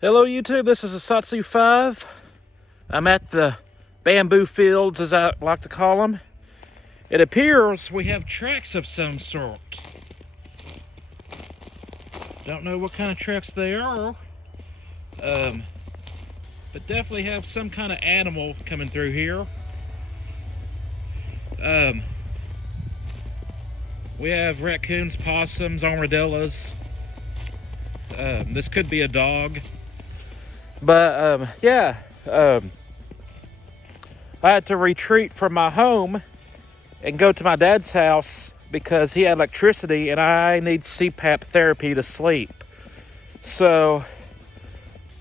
Hello YouTube, this is Asatsu 5. I'm at the bamboo fields, as I like to call them. It appears we have tracks of some sort. Don't know what kind of tracks they are, but definitely have some kind of animal coming through here. We have raccoons, possums, armadillos. This could be a dog. But yeah, I had to retreat from my home and go to my dad's house because he had electricity and I need CPAP therapy to sleep. So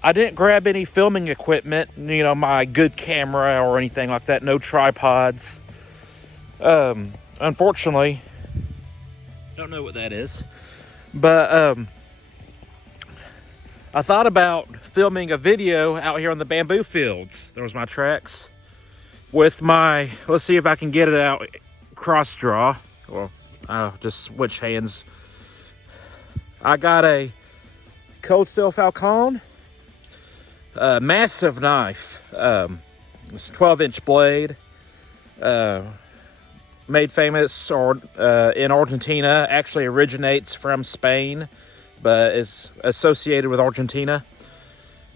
I didn't grab any filming equipment, my good camera or anything like that, no tripods. Unfortunately, don't know what that is, but I thought about filming a video out here on the bamboo fields. There was my tracks with my, let's see if I can get it out, cross draw. Well, I'll just switch hands. I got a cold steel falcon, massive knife. It's a 12-inch blade, made famous in Argentina, actually originates from Spain, but is associated with Argentina.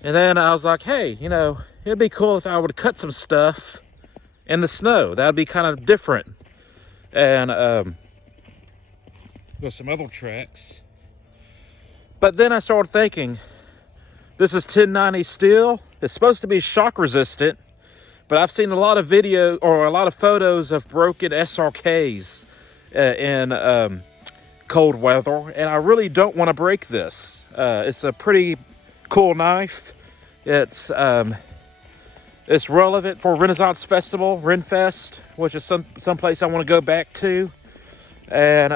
And then I was like, hey, it'd be cool if I would cut some stuff in the snow. That'd be kind of different. And there's some other tracks. But then I started thinking, this is 1090 steel. It's supposed to be shock resistant, but I've seen a lot of video or a lot of photos of broken SRKs in cold weather, and I really don't want to break this. It's a pretty cool knife. It's relevant for Renaissance Festival, Renfest, which is some place I want to go back to. And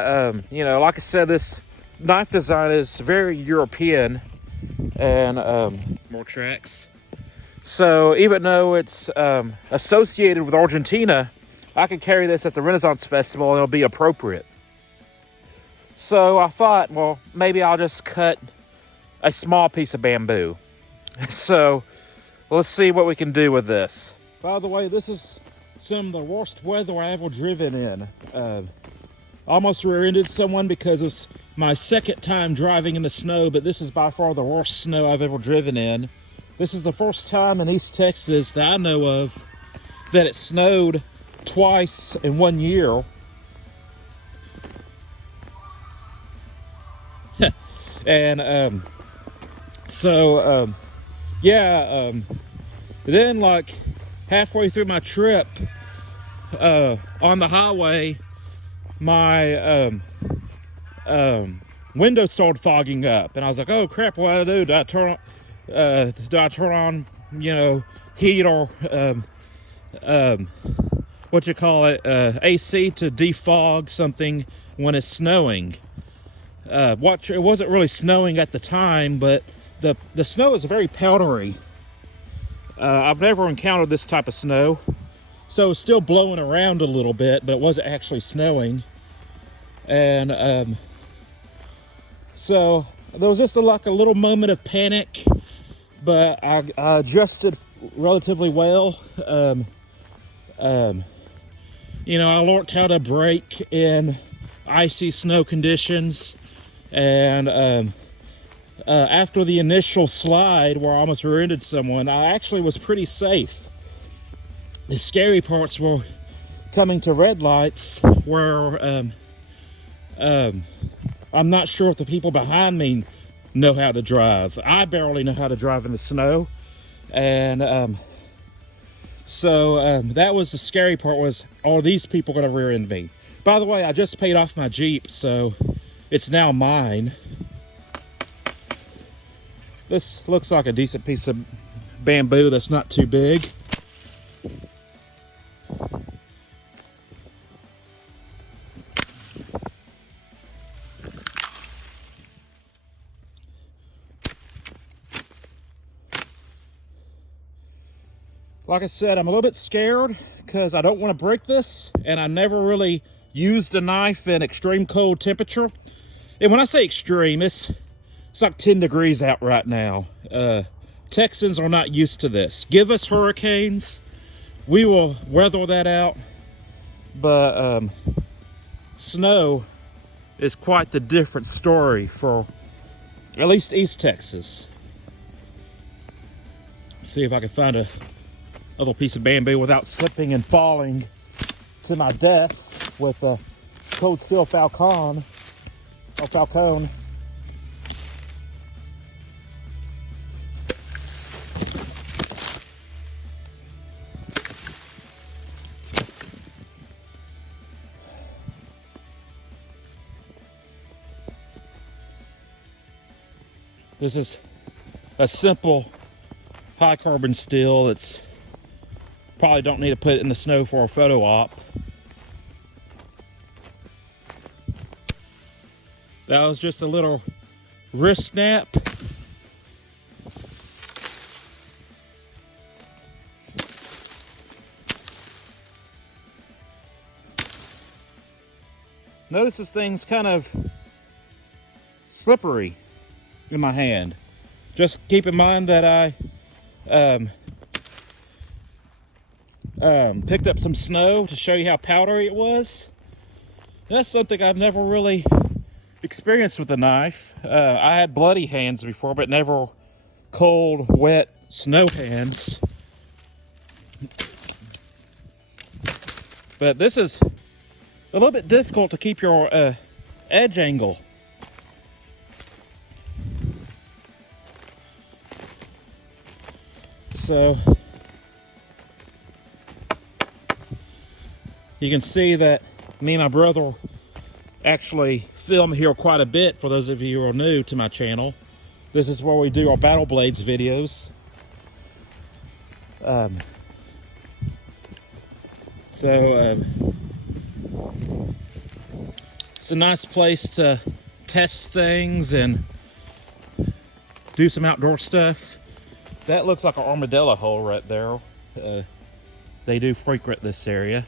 like I said, this knife design is very European, and more tracks. So even though it's associated with Argentina, I can carry this at the Renaissance Festival and it'll be appropriate. So I thought, well, maybe I'll just cut a small piece of bamboo. So let's see what we can do with this. By the way, this is some of the worst weather I ever driven in. Almost rear-ended someone because it's my second time driving in the snow, but this is by far the worst snow I've ever driven in. This is the first time in East Texas that I know of that it snowed twice in 1 year. And then like halfway through my trip on the highway, my window started fogging up, and I was like, oh crap, what do I do? Do I turn on heat or what you call it, AC to defog something when it's snowing? It wasn't really snowing at the time, but the snow is very powdery. I've never encountered this type of snow, so it's still blowing around a little bit, but it wasn't actually snowing. And so there was just a little moment of panic, but I adjusted relatively well. I learned how to brake in icy snow conditions. And after the initial slide where I almost rear-ended someone, I actually was pretty safe. The scary parts were coming to red lights where I'm not sure if the people behind me know how to drive. I barely know how to drive in the snow. And so that was the scary part, was, are these people going to rear-end me? By the way, I just paid off my Jeep, so it's now mine. This looks like a decent piece of bamboo that's not too big. Like I said, I'm a little bit scared because I don't want to break this, and I never really used a knife in extreme cold temperature. And when I say extreme, it's like 10 degrees out right now. Texans are not used to this. Give us hurricanes, we will weather that out. But snow is quite the different story for at least East Texas. See if I can find a little piece of bamboo without slipping and falling to my death with a cold steel falcon or falcon. This is a simple high carbon steel that's probably don't need to put it in the snow for a photo op. That was just a little wrist snap. Notice this thing's kind of slippery in my hand. Just keep in mind that I picked up some snow to show you how powdery it was. That's something I've never really experienced with a knife. I had bloody hands before, but never cold, wet snow hands. But this is a little bit difficult to keep your edge angle. So you can see that me and my brother actually film here quite a bit. For those of you who are new to my channel, this is where we do our Battle Blades videos. It's a nice place to test things and do some outdoor stuff. That looks like an armadillo hole right there. They do frequent this area.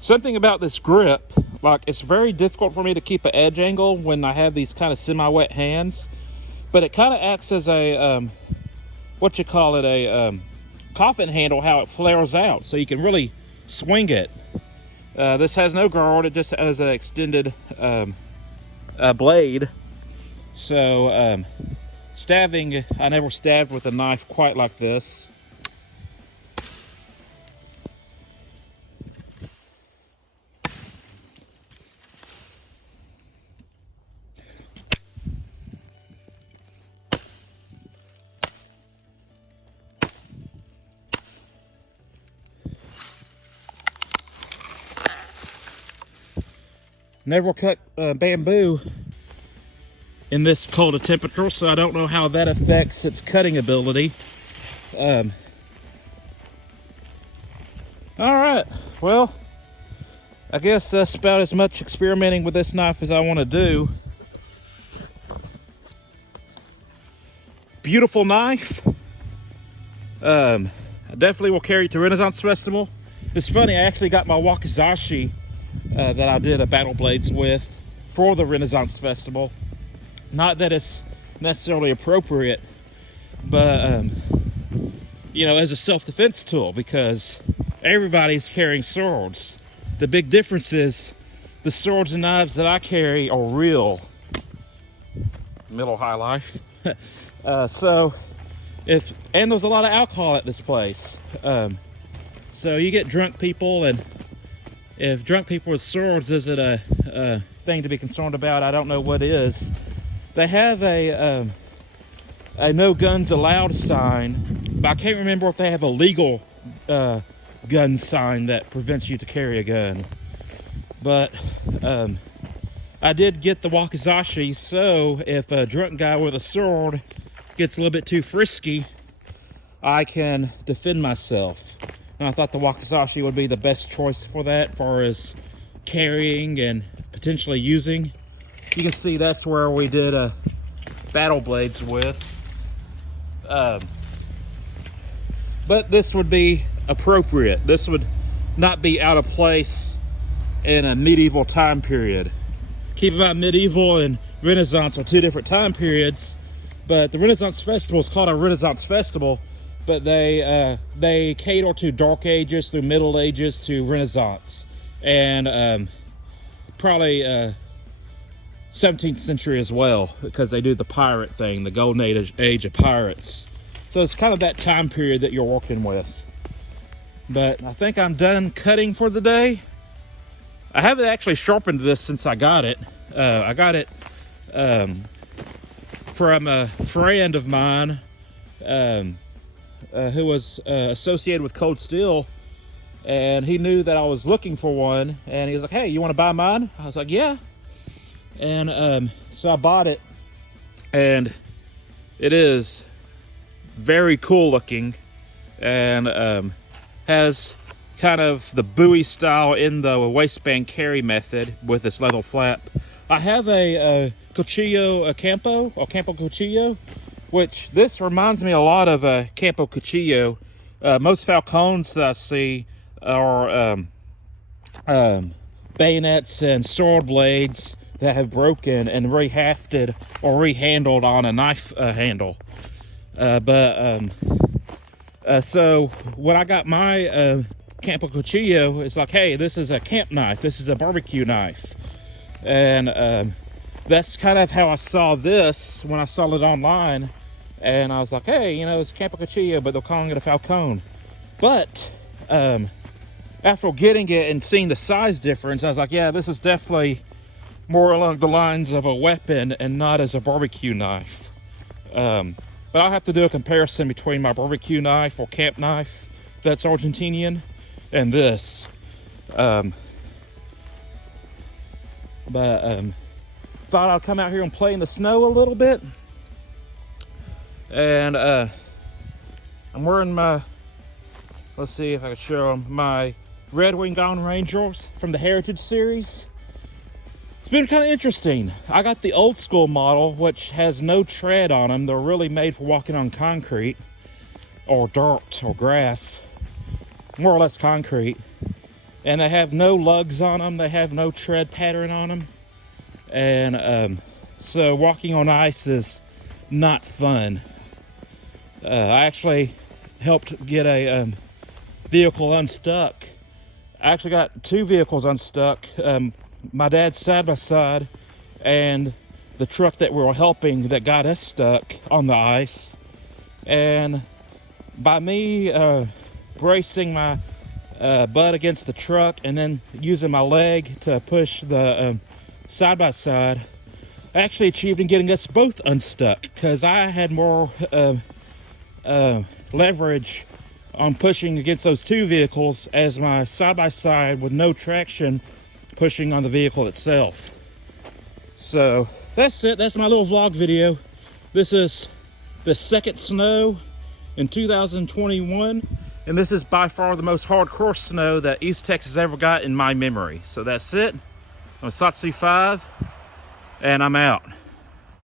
Something about this grip, like it's very difficult for me to keep an edge angle when I have these kind of semi-wet hands, but it kind of acts as a, what you call it, a coffin handle, how it flares out, so you can really swing it. This has no guard, it just has an extended blade. So stabbing, I never stabbed with a knife quite like this. Never cut bamboo in this cold a temperature, so I don't know how that affects its cutting ability. All right, well, I guess that's about as much experimenting with this knife as I want to do. Beautiful knife. I definitely will carry it to Renaissance Festival. It's funny, I actually got my wakizashi that I did a Battle Blades with for the Renaissance Festival. Not that it's necessarily appropriate, but you know, as a self-defense tool, because everybody's carrying swords. The big difference is the swords and knives that I carry are real. Middle high life. And there's a lot of alcohol at this place. So you get drunk people, and if drunk people with swords isn't a thing to be concerned about, I don't know what is. They have a no guns allowed sign, but I can't remember if they have a legal gun sign that prevents you to carry a gun. But I did get the wakizashi, so if a drunk guy with a sword gets a little bit too frisky, I can defend myself. And I thought the wakizashi would be the best choice for that, as far as carrying and potentially using. You can see that's where we did a Battle Blades with. But this would be appropriate. This would not be out of place in a medieval time period. Keep in mind, medieval and Renaissance are two different time periods, But the Renaissance Festival is called a Renaissance Festival, but they cater to Dark Ages, through Middle Ages, to Renaissance, and probably 17th century as well, because they do the pirate thing, the golden age of pirates. So it's kind of that time period that you're working with. But I think I'm done cutting for the day. I haven't actually sharpened this since I got it. I got it from a friend of mine who was associated with Cold Steel, and he knew that I was looking for one, and he was like, hey, you want to buy mine? I was like, yeah. And so I bought it, and it is very cool looking, and has kind of the buoy style in the waistband carry method with this leather flap. I have a Cuchillo Campo, or Campo Cuchillo, which this reminds me a lot of a Campo Cuchillo. Most falcons that I see are bayonets and sword blades that have broken and rehafted or rehandled on a knife handle. So when I got my Campo Cuchillo, it's like, hey, this is a camp knife, this is a barbecue knife. And that's kind of how I saw this when I saw it online. And I was like, hey, you know, it's Campo Cuchillo, but they're calling it a falcon. But after getting it and seeing the size difference, I was like, yeah, this is definitely more along the lines of a weapon and not as a barbecue knife. But I'll have to do a comparison between my barbecue knife or camp knife that's Argentinian and this. Thought I'd come out here and play in the snow a little bit. And I'm wearing my, let's see if I can show them, my Red Wing Gone Rangers from the Heritage series. It's been kind of interesting. I got the old school model, which has no tread on them. They're really made for walking on concrete or dirt or grass, more or less concrete. And they have no lugs on them. They have no tread pattern on them. And so walking on ice is not fun. I actually helped get a vehicle unstuck. I actually got two vehicles unstuck. My dad's side-by-side and the truck that we were helping that got us stuck on the ice. And by me bracing my butt against the truck and then using my leg to push the side-by-side, I actually achieved in getting us both unstuck, because I had more leverage on pushing against those two vehicles as my side-by-side with no traction pushing on the vehicle itself. So that's it. That's my little vlog video. This is the second snow in 2021, and this is by far the most hardcore snow that East Texas ever got in my memory. So that's it. I'm Satsu 5, and I'm out.